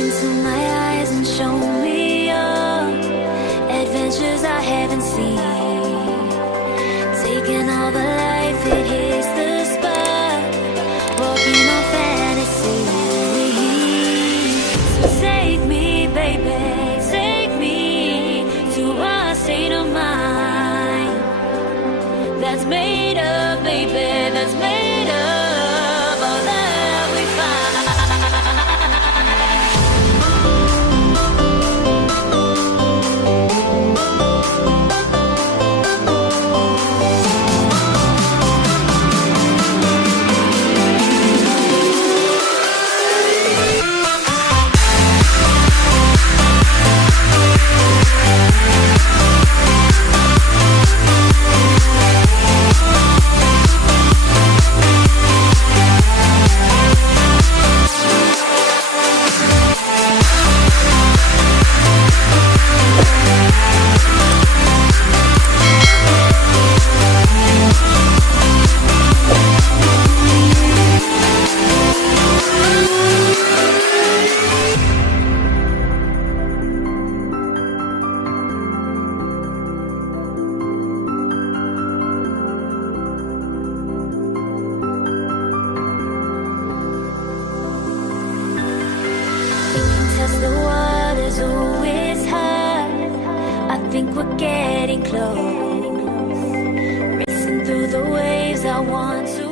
into my eyes and show me your adventures I haven't seen. Taking all the life, it hits the spot. Walking on fantasy. So take me, baby, take me to a state of mind that's made of, baby, that's made of all that we find. Test the waters, oh, it's hard. I think we're getting close. Racing through the waves, I want to